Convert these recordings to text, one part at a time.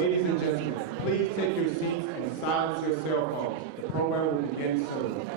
Ladies and gentlemen, please take your seats and silence your cell phones. The program will begin soon.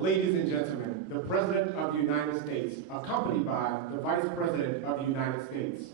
Ladies and gentlemen, the President of the United States, accompanied by the Vice President of the United States.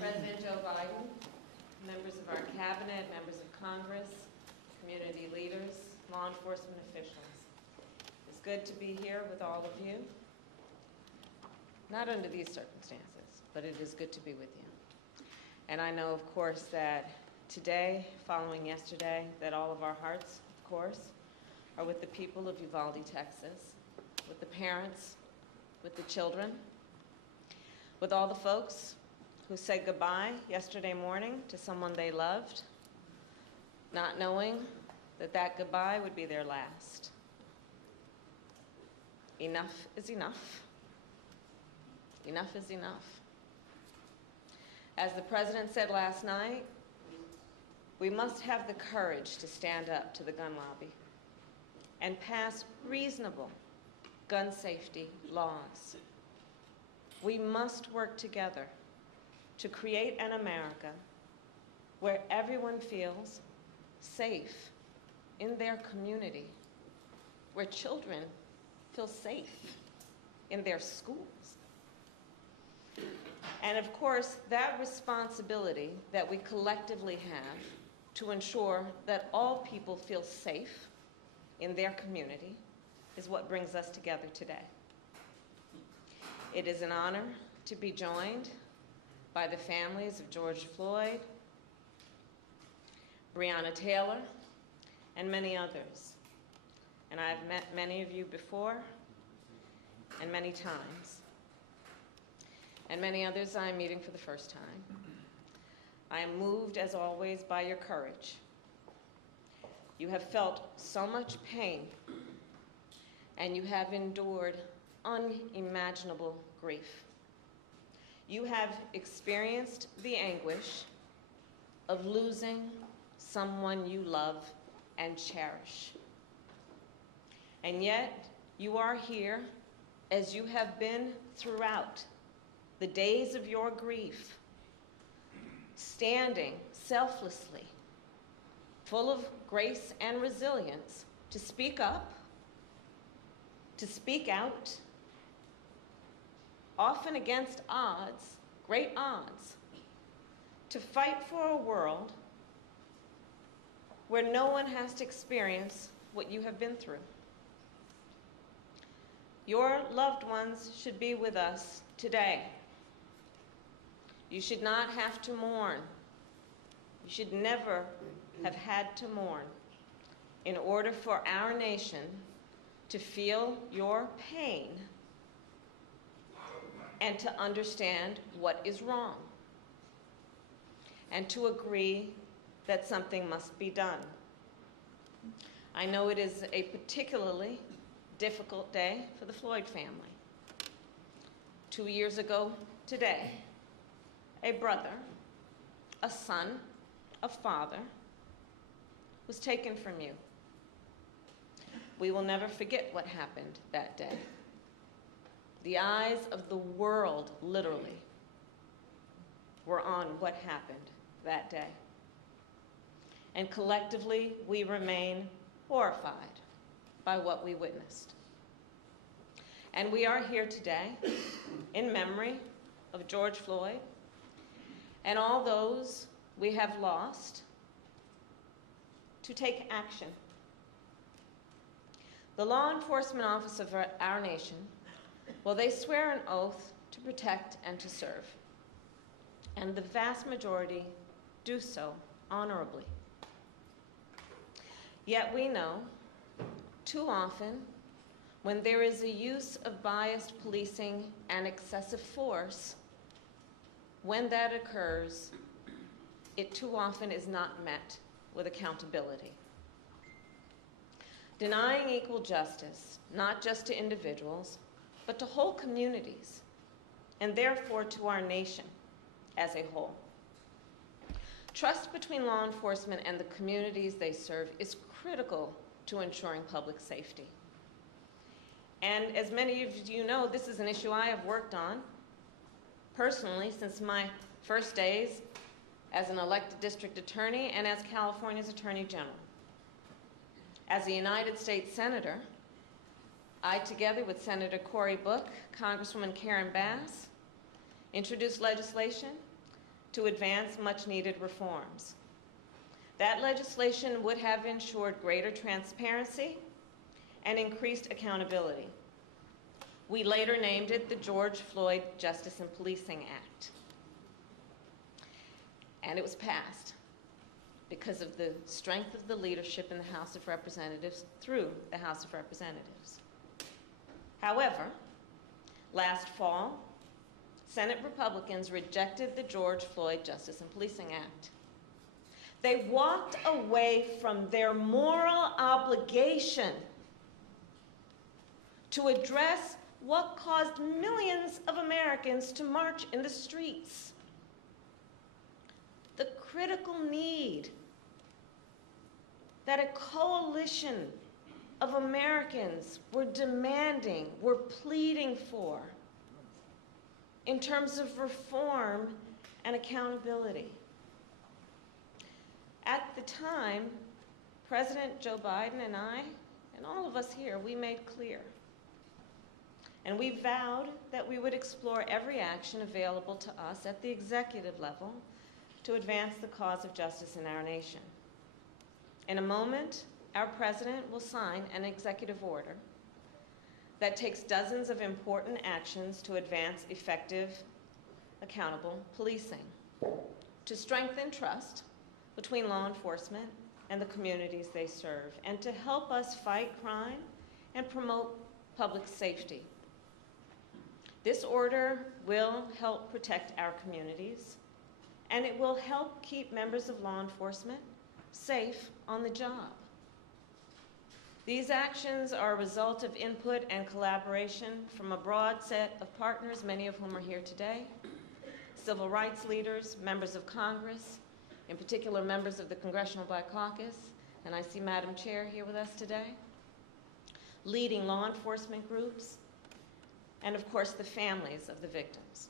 President Joe Biden, members of our cabinet, members of Congress, community leaders, law enforcement officials. It's good to be here with all of you. not under these circumstances, but it is good to be with you. And I know, of course, that today, following yesterday, that all of our hearts, of course, are with the people of Uvalde, Texas, with the parents, with the children, with all the folks who said goodbye yesterday morning to someone they loved, not knowing that that goodbye would be their last. Enough is enough. Enough is enough. As the President said last night, we must have the courage to stand up to the gun lobby and pass reasonable gun safety laws. We must work together to create an America where everyone feels safe in their community, where children feel safe in their schools. And of course, that responsibility that we collectively have to ensure that all people feel safe in their community is what brings us together today. It is an honor to be joined by the families of George Floyd, Breonna Taylor, and many others. And I've met many of you before, and many times. And many others I am meeting for the first time. I am moved, as always, by your courage. You have felt so much pain, and you have endured unimaginable grief. You have experienced the anguish of losing someone you love and cherish. And yet, you are here, as you have been throughout the days of your grief, standing selflessly, full of grace and resilience, to speak up, to speak out, often against odds, great odds, to fight for a world where no one has to experience what you have been through. Your loved ones should be with us today. You should not have to mourn. You should never have had to mourn in order for our nation to feel your pain and to understand what is wrong and to agree that something must be done. I know it is a particularly difficult day for the Floyd family. 2 years ago today, a brother, a son, a father was taken from you. We will never forget what happened that day. The eyes of the world, literally, were on what happened that day. And collectively, we remain horrified by what we witnessed. And we are here today in memory of George Floyd and all those we have lost to take action. The law enforcement officers of our nation, well, they swear an oath to protect and to serve. And the vast majority do so honorably. Yet we know, too often, when there is a use of biased policing and excessive force, when that occurs, it too often is not met with accountability. Denying equal justice, not just to individuals, but to whole communities, and therefore to our nation as a whole. Trust between law enforcement and the communities they serve is critical to ensuring public safety. And as many of you know, this is an issue I have worked on personally since my first days as an elected district attorney and as California's Attorney General. As a United States Senator, I, together with Senator Cory Book, Congresswoman Karen Bass, introduced legislation to advance much-needed reforms. That legislation would have ensured greater transparency and increased accountability. We later named it the George Floyd Justice and Policing Act. And it was passed because of the strength of the leadership in the House of Representatives through the House of Representatives. However, last fall, Senate Republicans rejected the George Floyd Justice and Policing Act. They walked away from their moral obligation to address what caused millions of Americans to march in the streets. The critical need that a coalition of Americans were demanding, were pleading for in terms of reform and accountability. At the time, President Joe Biden and I, and all of us here, we made clear, and we vowed that we would explore every action available to us at the executive level to advance the cause of justice in our nation. In a moment, our president will sign an executive order that takes dozens of important actions to advance effective, accountable policing, to strengthen trust between law enforcement and the communities they serve, and to help us fight crime and promote public safety. This order will help protect our communities, and it will help keep members of law enforcement safe on the job. These actions are a result of input and collaboration from a broad set of partners, many of whom are here today, civil rights leaders, members of Congress, in particular members of the Congressional Black Caucus, and I see Madam Chair here with us today, leading law enforcement groups, and of course the families of the victims.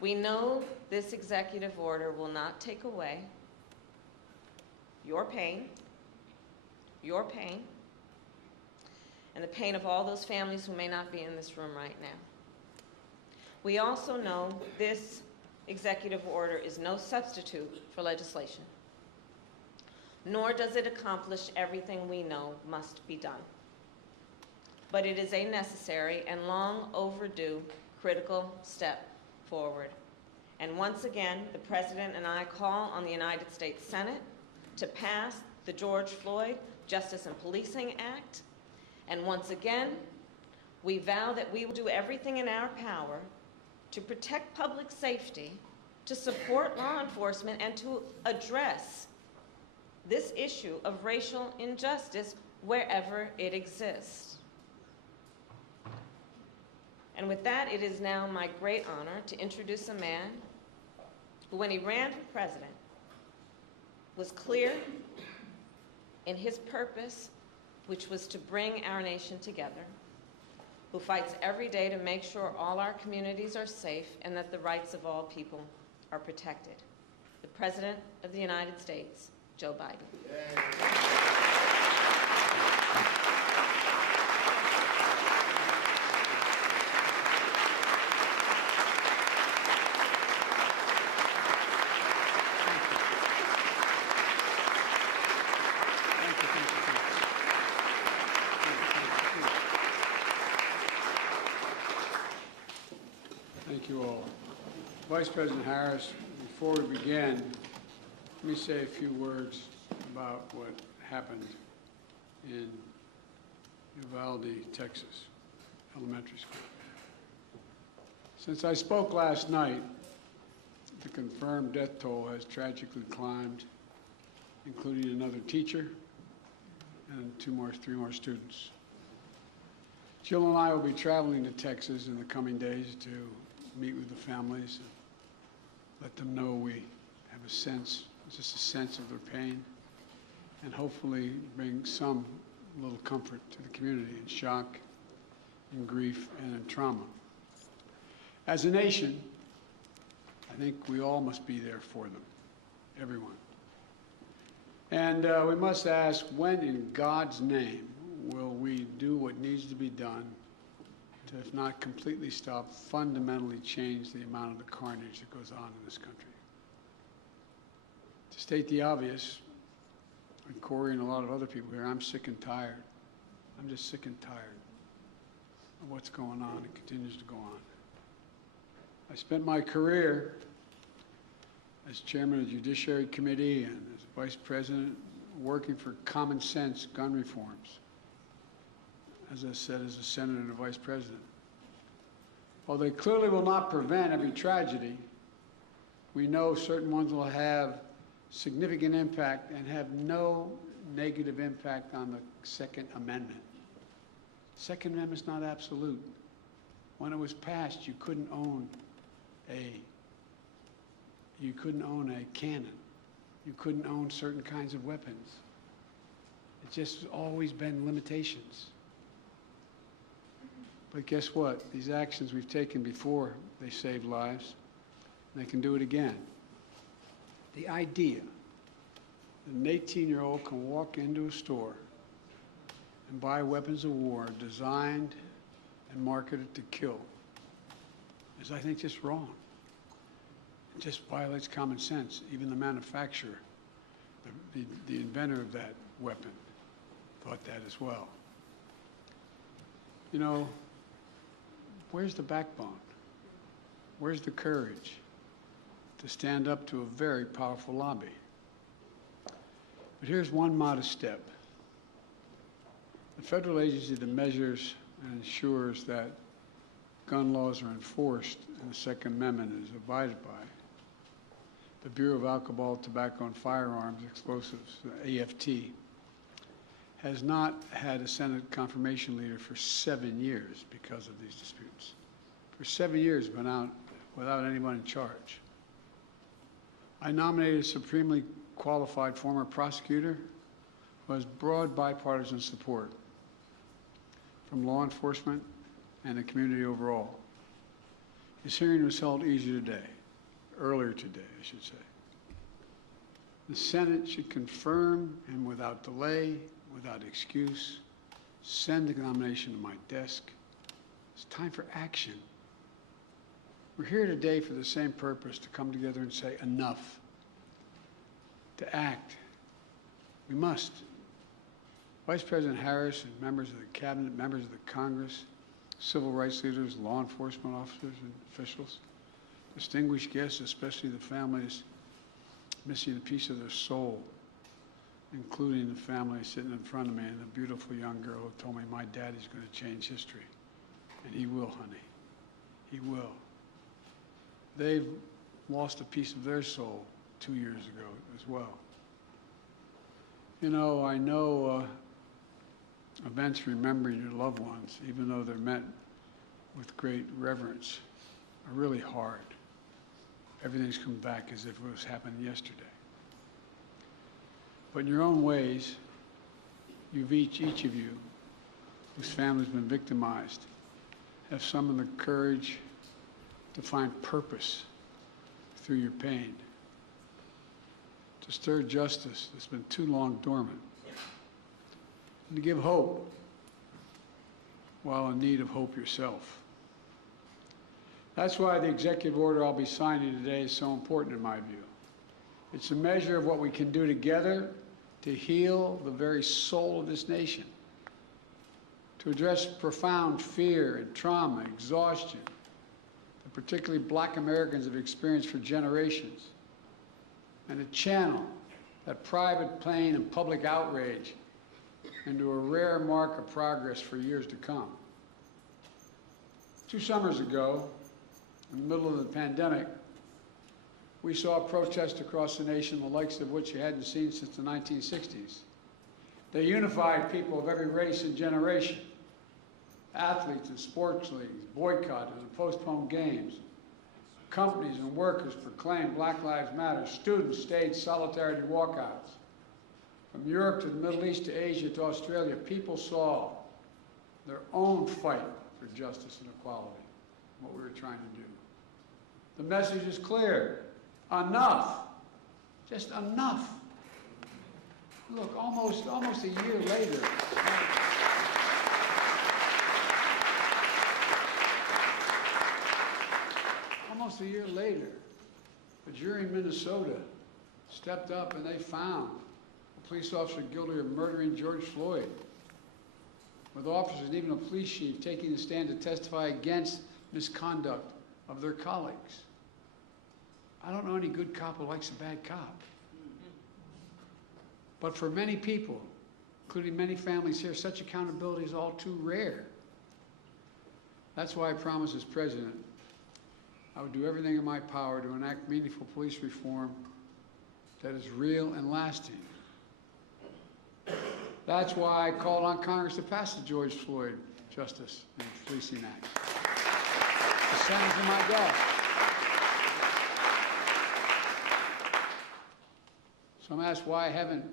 We know this executive order will not take away your pain, and the pain of all those families who may not be in this room right now. We also know this executive order is no substitute for legislation, nor does it accomplish everything we know must be done. But it is a necessary and long overdue critical step forward. And once again, the President and I call on the United States Senate to pass the George Floyd Justice and Policing Act. And once again, we vow that we will do everything in our power to protect public safety, to support law enforcement, and to address this issue of racial injustice wherever it exists. And with that, it is now my great honor to introduce a man who, when he ran for president, was clear in his purpose, which was to bring our nation together, who fights every day to make sure all our communities are safe and that the rights of all people are protected. The President of the United States, Joe Biden. Thank you all. Vice President Harris, before we begin, let me say a few words about what happened in Uvalde, Texas, elementary school. Since I spoke last night, the confirmed death toll has tragically climbed, including another teacher and three more students. Jill and I will be traveling to Texas in the coming days to meet with the families and let them know we have a sense, just a sense of their pain, and hopefully bring some little comfort to the community in shock, in grief, and in trauma. As a nation, I think we all must be there for them, everyone. And we must ask, when in God's name will we do what needs to be done to, if not completely stop, fundamentally change the amount of the carnage that goes on in this country? To state the obvious, and Corey and a lot of other people here, I'm sick and tired. I'm just sick and tired of what's going on and continues to go on. I spent my career as chairman of the Judiciary Committee and as vice president working for common sense gun reforms. As I said, as a senator and a vice president. While they clearly will not prevent every tragedy, we know certain ones will have significant impact and have no negative impact on the Second Amendment. Second Amendment is not absolute. When it was passed, you couldn't own a cannon. You couldn't own certain kinds of weapons. It's just always been limitations. But guess what? These actions we've taken before, they save lives. They can do it again. The idea that an 18-year-old can walk into a store and buy weapons of war designed and marketed to kill is, I think, just wrong. It just violates common sense. Even the manufacturer, the inventor of that weapon, thought that as well. You know, where's the backbone? Where's the courage to stand up to a very powerful lobby? But here's one modest step. The federal agency that measures and ensures that gun laws are enforced and the Second Amendment is abided by, the Bureau of Alcohol, Tobacco, and Firearms Explosives, the AFT, has not had a Senate confirmation leader for 7 years because of these disputes. For 7 years, been out without anyone in charge. I nominated a supremely qualified former prosecutor who has broad bipartisan support from law enforcement and the community overall. His hearing was held earlier today, I should say. The Senate should confirm and without delay, without excuse, send the nomination to my desk. It's time for action. We're here today for the same purpose, to come together and say enough, to act. We must. Vice President Harris and members of the cabinet, members of the Congress, civil rights leaders, law enforcement officers and officials, distinguished guests, especially the families missing a piece of their soul, including the family sitting in front of me and a beautiful young girl who told me, my daddy's going to change history. And he will, honey. He will. They've lost a piece of their soul 2 years ago as well. You know, I know events remembering your loved ones, even though they're met with great reverence, are really hard. Everything's come back as if it was happening yesterday. But in your own ways, you've each of you, whose family's been victimized, have summoned the courage to find purpose through your pain, to stir justice that's been too long dormant, and to give hope while in need of hope yourself. That's why the executive order I'll be signing today is so important in my view. It's a measure of what we can do together to heal the very soul of this nation, to address profound fear and trauma, exhaustion that particularly Black Americans have experienced for generations, and to channel that private pain and public outrage into a rare mark of progress for years to come. 2 summers ago, in the middle of the pandemic, we saw protests across the nation, the likes of which you hadn't seen since the 1960s. They unified people of every race and generation. Athletes and sports leagues boycotted and postponed games. Companies and workers proclaimed Black Lives Matter. Students staged solidarity walkouts. From Europe to the Middle East to Asia to Australia, people saw their own fight for justice and equality, what we were trying to do. The message is clear. Enough. Just enough. Look, almost a year later. Almost a year later, a jury in Minnesota stepped up and they found a police officer guilty of murdering George Floyd with officers and even a police chief taking the stand to testify against misconduct of their colleagues. I don't know any good cop who likes a bad cop. But for many people, including many families here, such accountability is all too rare. That's why I promised as president I would do everything in my power to enact meaningful police reform that is real and lasting. That's why I called on Congress to pass the George Floyd Justice and Policing Act. The Senate's in my desk. So I'm asked why I haven't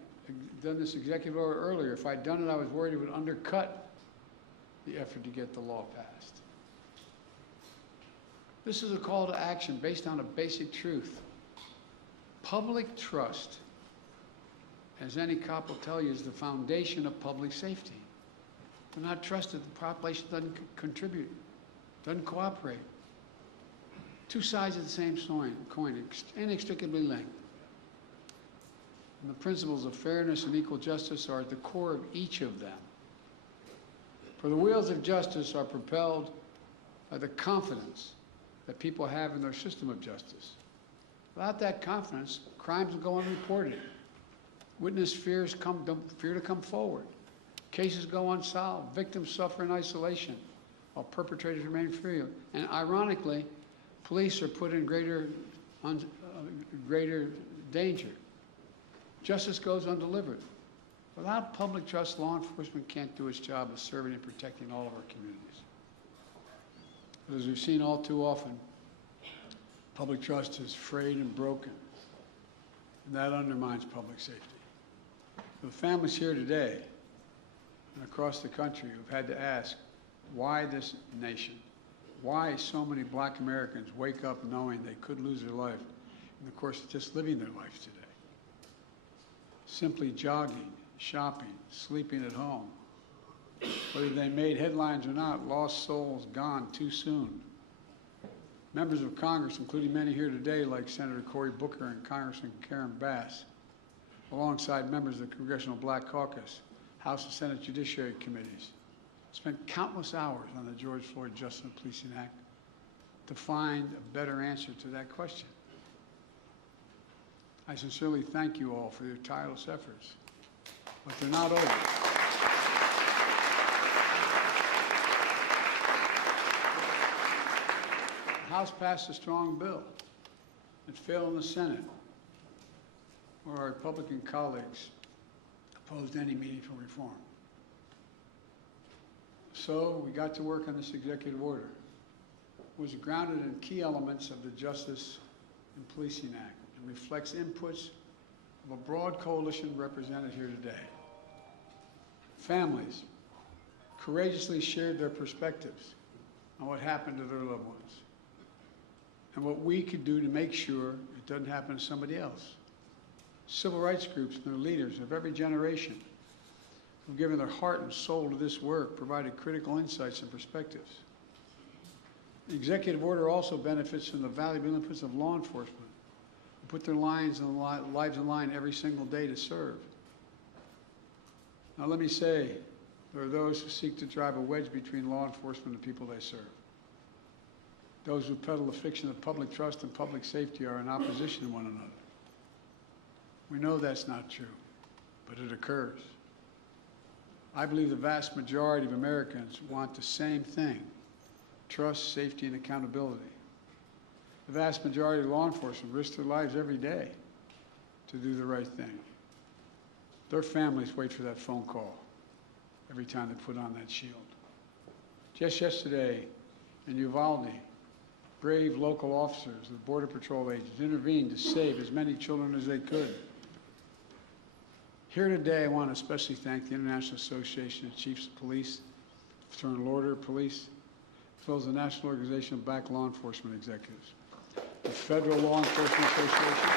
done this executive order earlier. If I'd done it, I was worried it would undercut the effort to get the law passed. This is a call to action based on a basic truth. Public trust, as any cop will tell you, is the foundation of public safety. If they're not trusted, the population doesn't contribute, doesn't cooperate. Two sides of the same coin, inextricably linked. And the principles of fairness and equal justice are at the core of each of them. For the wheels of justice are propelled by the confidence that people have in their system of justice. Without that confidence, crimes will go unreported. Witness fear to come forward. Cases go unsolved. Victims suffer in isolation while perpetrators remain free. And ironically, police are put in greater danger. Justice goes undelivered. Without public trust, law enforcement can't do its job of serving and protecting all of our communities. But as we've seen all too often, public trust is frayed and broken, and that undermines public safety. For the families here today and across the country who've had to ask why this nation, why so many black Americans wake up knowing they could lose their life in the course of just living their lives today. Simply jogging, shopping, sleeping at home. Whether they made headlines or not, lost souls gone too soon. Members of Congress, including many here today, like Senator Cory Booker and Congressman Karen Bass, alongside members of the Congressional Black Caucus, House and Senate Judiciary Committees, spent countless hours on the George Floyd Justice and Policing Act to find a better answer to that question. I sincerely thank you all for your tireless efforts, but they're not over. The House passed a strong bill. It failed in the Senate, where our Republican colleagues opposed any meaningful reform. So we got to work on this executive order. It was grounded in key elements of the Justice and Policing Act and reflects inputs of a broad coalition represented here today. Families courageously shared their perspectives on what happened to their loved ones and what we could do to make sure it doesn't happen to somebody else. Civil rights groups and their leaders of every generation who've given their heart and soul to this work provided critical insights and perspectives. The executive order also benefits from the valuable inputs of law enforcement who put their lives in line every single day to serve. Now let me say, there are those who seek to drive a wedge between law enforcement and the people they serve. Those who peddle the fiction of public trust and public safety are in opposition to one another. We know that's not true, but it occurs. I believe the vast majority of Americans want the same thing: trust, safety, and accountability. The vast majority of law enforcement risk their lives every day to do the right thing. Their families wait for that phone call every time they put on that shield. Just yesterday in Uvalde, brave local officers of Border Patrol agents intervened to save as many children as they could. Here today, I want to especially thank the International Association of Chiefs of Police, Fraternal Order of Police, as well as the National Organization of Black Law Enforcement Executives, the Federal Law Enforcement Association,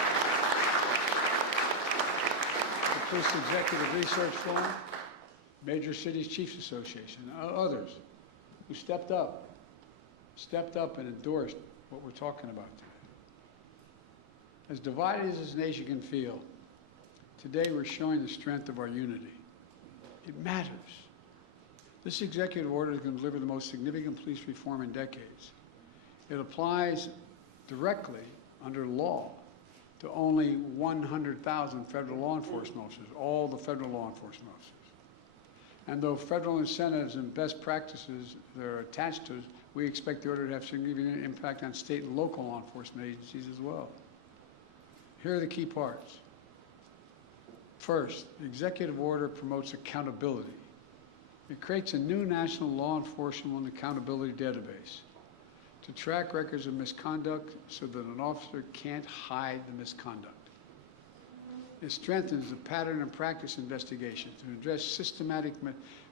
the Police Executive Research Forum, Major Cities Chiefs Association, and others who stepped up and endorsed what we're talking about today. As divided as this nation can feel, today we're showing the strength of our unity. It matters. This executive order is going to deliver the most significant police reform in decades. It applies directly under law to only 100,000 federal law enforcement officers, all the federal law enforcement officers. And though federal incentives and best practices that are attached to it, we expect the order to have significant impact on state and local law enforcement agencies as well. Here are the key parts. First, the executive order promotes accountability. It creates a new national law enforcement accountability database to track records of misconduct so that an officer can't hide the misconduct. It strengthens the pattern and practice investigation to address systematic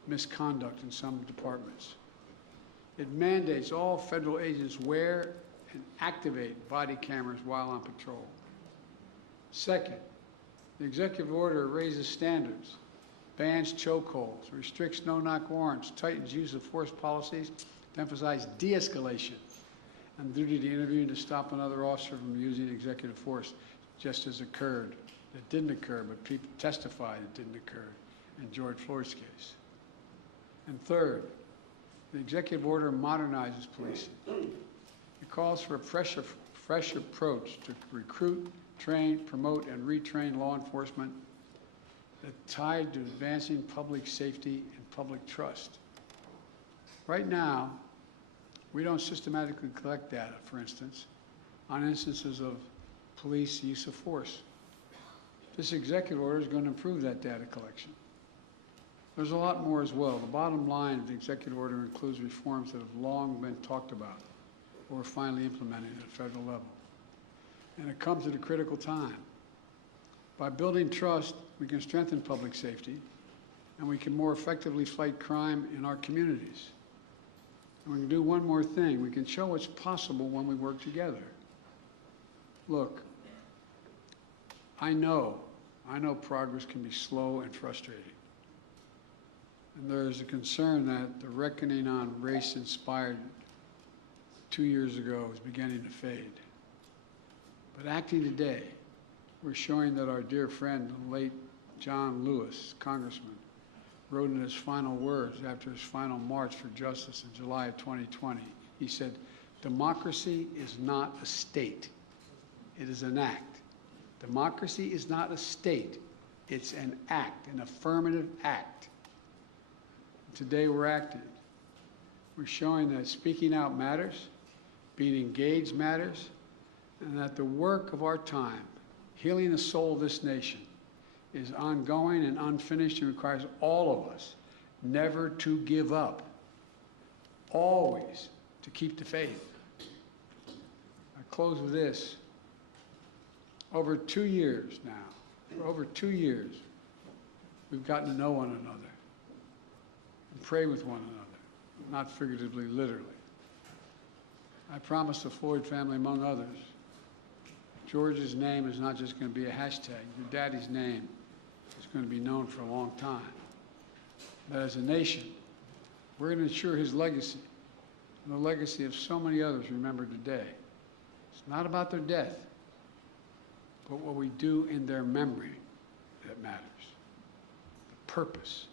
misconduct in some departments. It mandates all federal agents wear and activate body cameras while on patrol. Second, the executive order raises standards, bans chokeholds, restricts no-knock warrants, tightens use of force policies to emphasize de-escalation and duty to intervene to stop another officer from using executive force, just as occurred. It didn't occur, but people testified it didn't occur in George Floyd's case. And third, the executive order modernizes policing. It calls for a fresh approach to recruit, train, promote, and retrain law enforcement that's tied to advancing public safety and public trust. Right now, we don't systematically collect data, for instance, on instances of police use of force. This executive order is going to improve that data collection. There's a lot more as well. The bottom line of the executive order includes reforms that have long been talked about or are finally implemented at a federal level. And it comes at a critical time. By building trust, we can strengthen public safety, and we can more effectively fight crime in our communities. And we can do one more thing. We can show what's possible when we work together. Look, I know progress can be slow and frustrating. And there is a concern that the reckoning on race inspired 2 years ago is beginning to fade. But acting today, we're showing that our dear friend, the late John Lewis, Congressman, wrote in his final words after his final march for justice in July of 2020. He said, "Democracy is not a state, it is an act. Democracy is not a state, it's an act, an affirmative act." Today we're acting. We're showing that speaking out matters, being engaged matters, and that the work of our time, healing the soul of this nation, is ongoing and unfinished and requires all of us never to give up, always to keep the faith. I close with this. Over 2 years now, for over 2 years, we've gotten to know one another and pray with one another, not figuratively, literally. I promised the Floyd family, among others, George's name is not just going to be a hashtag. Your daddy's name is going to be known for a long time. But as a nation, we're going to ensure his legacy and the legacy of so many others remembered today. It's not about their death, but what we do in their memory that matters. The purpose.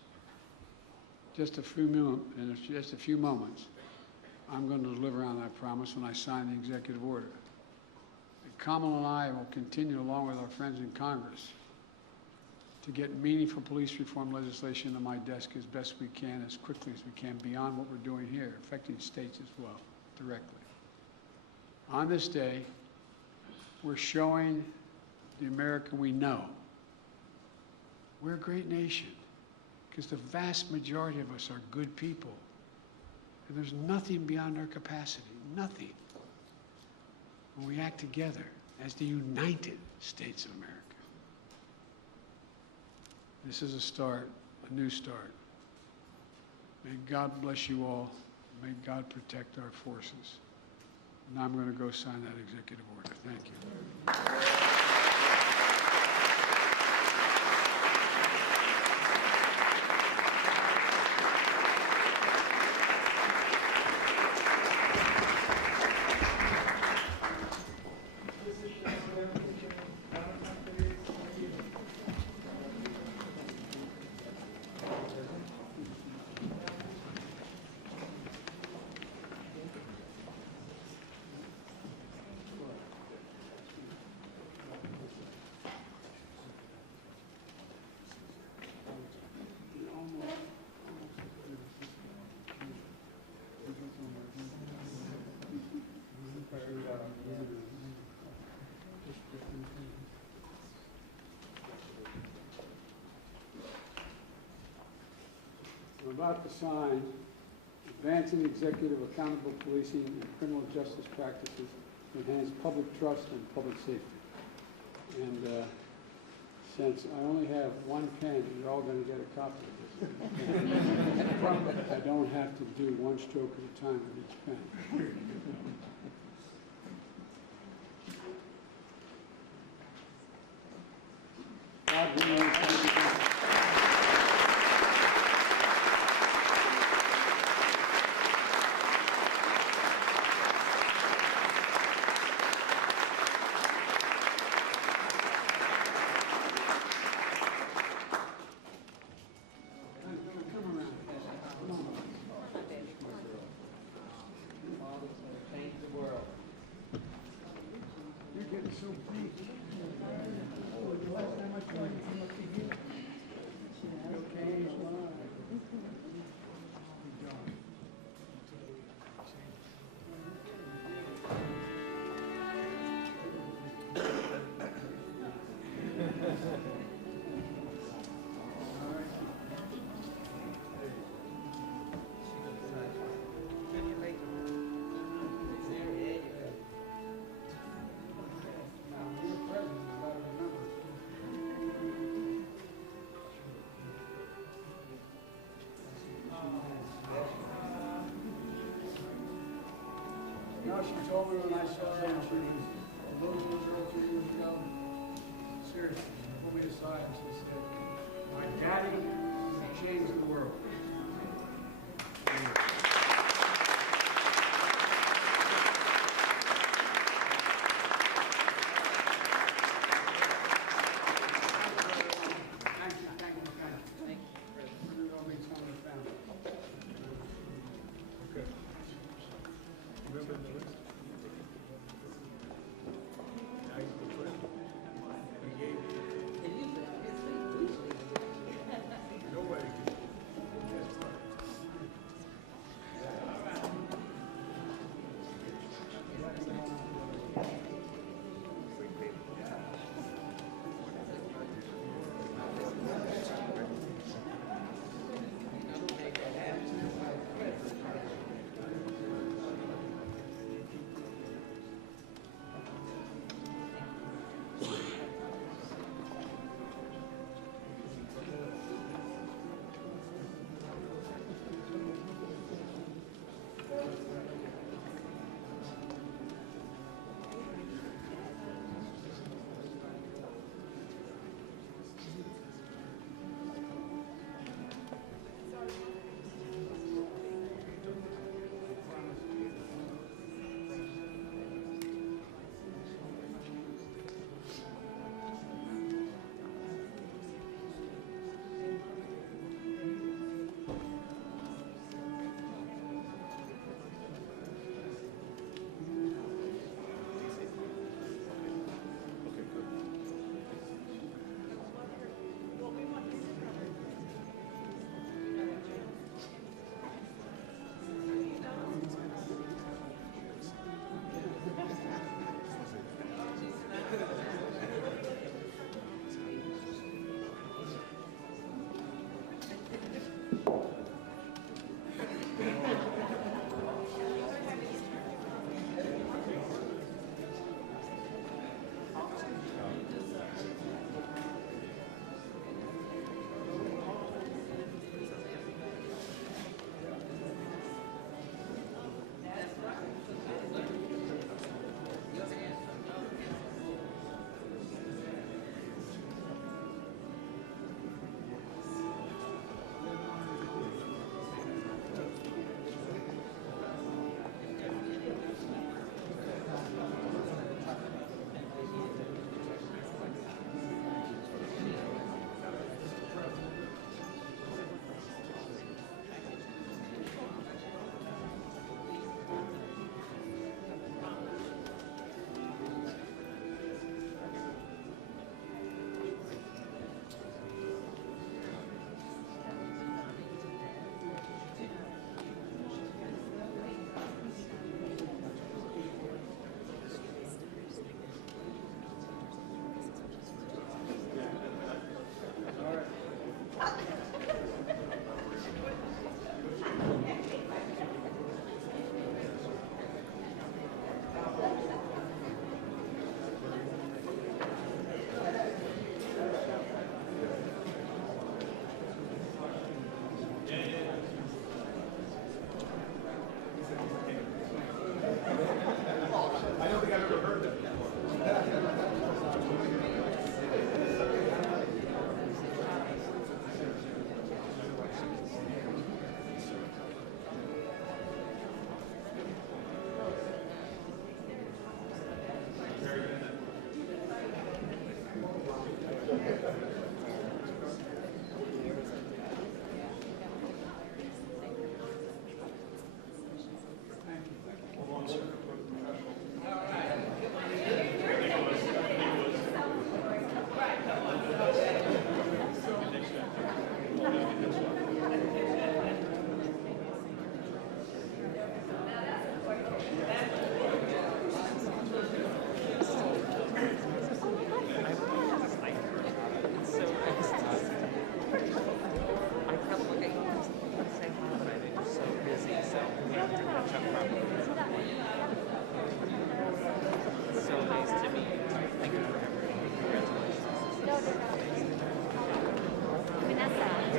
Just a few moments, I'm going to deliver on that promise when I sign the executive order. Kamala and I will continue, along with our friends in Congress, to get meaningful police reform legislation to my desk as best we can, as quickly as we can, beyond what we're doing here, affecting states as well, directly. On this day, we're showing the America we know we're a great nation, because the vast majority of us are good people. And there's nothing beyond our capacity, nothing, when we act together as the United States of America. This is a start, a new start. May God bless you all. May God protect our forces. Now I'm going to go sign that executive order. Thank you. I'm about to sign Advancing Executive Accountable Policing and Criminal Justice Practices to Enhance Public Trust and Public Safety. And since I only have one pen, you're all going to get a copy of this. I don't have to do one stroke at a time with each pen. God willing, thank you. You're getting so big. Oh, the last time I tried to come up to here. Okay, No, she told me when I saw her, she was a little girl 2 years ago. Seriously, she pulled me aside and she said, "My daddy changed the world." Thank you. It all means something to the family.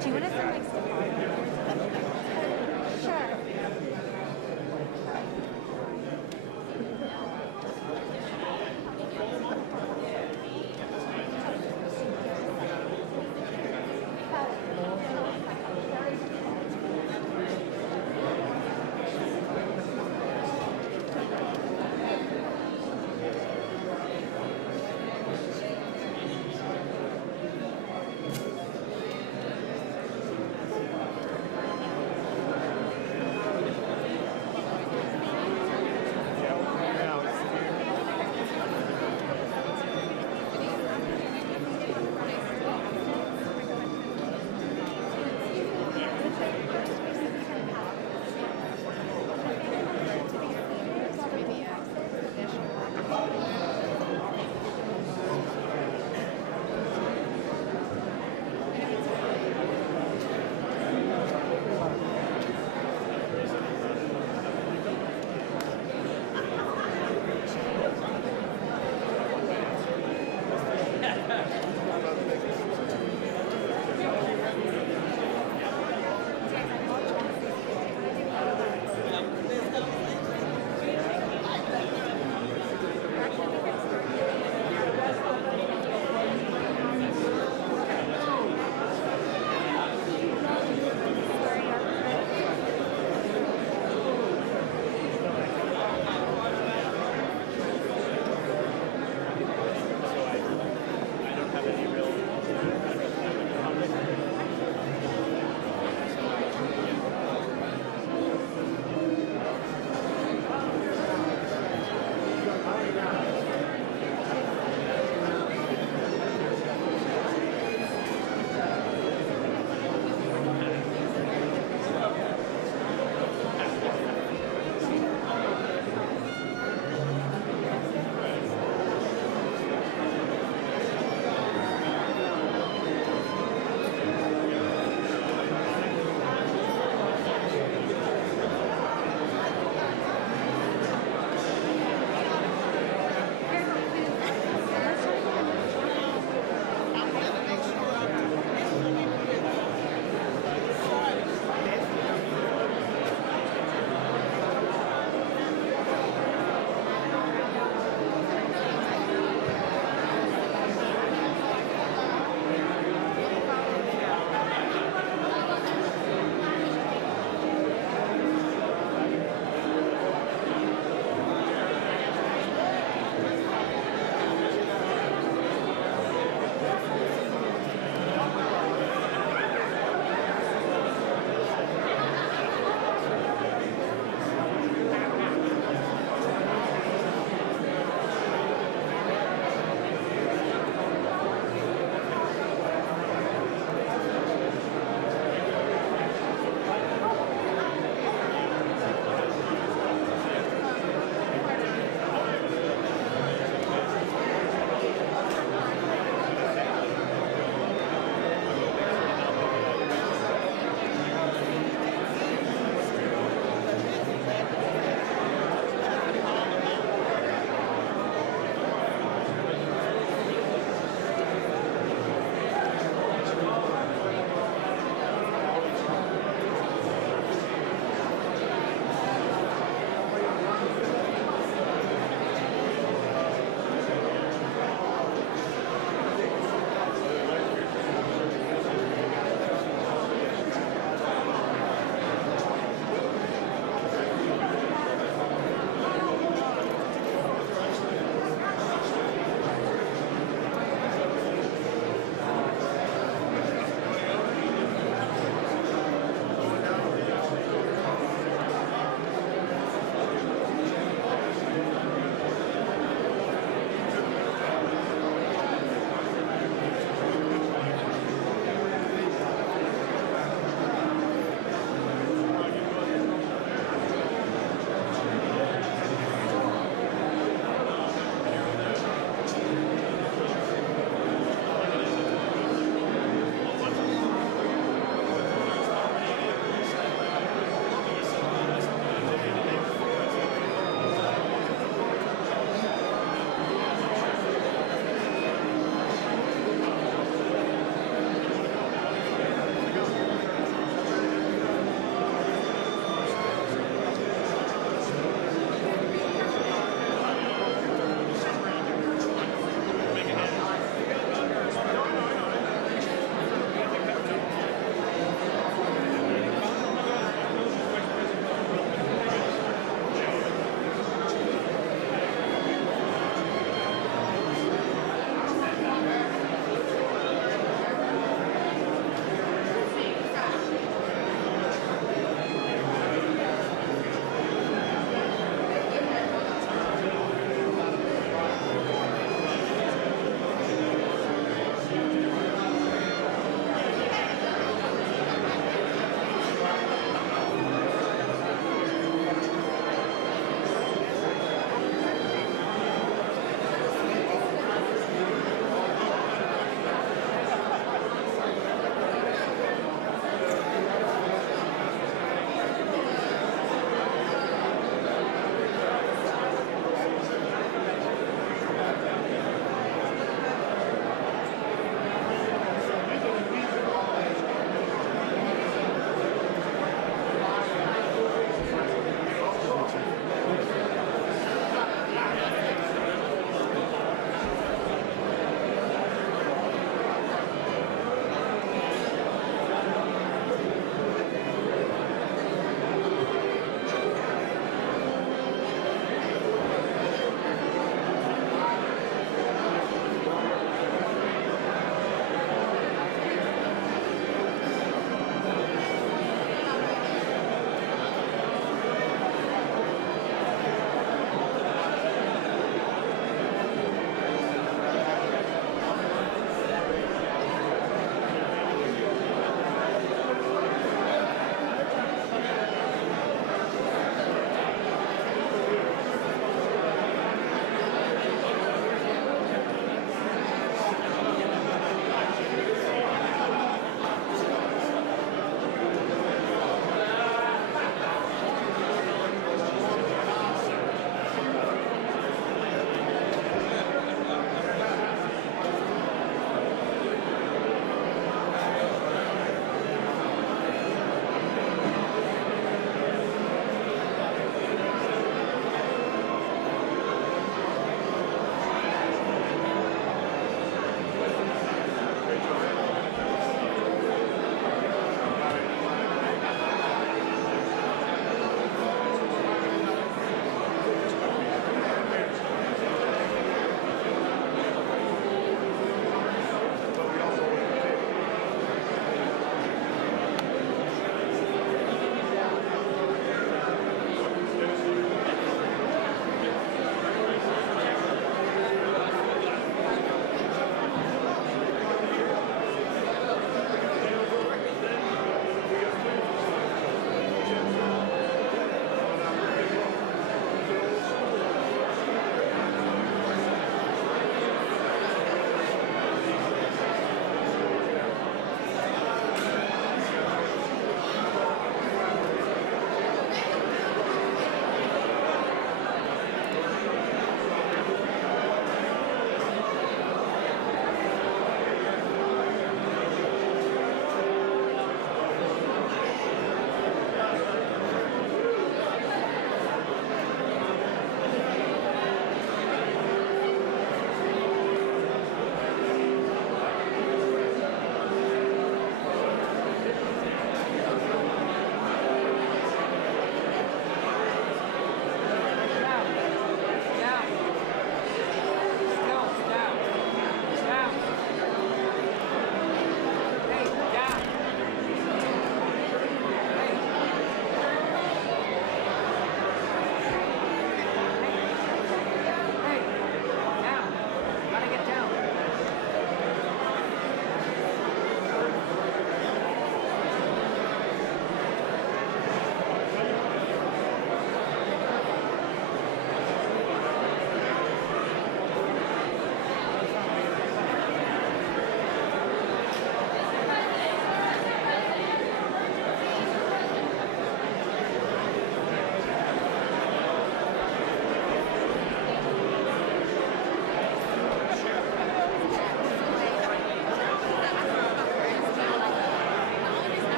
Do you want to sit next to Paul?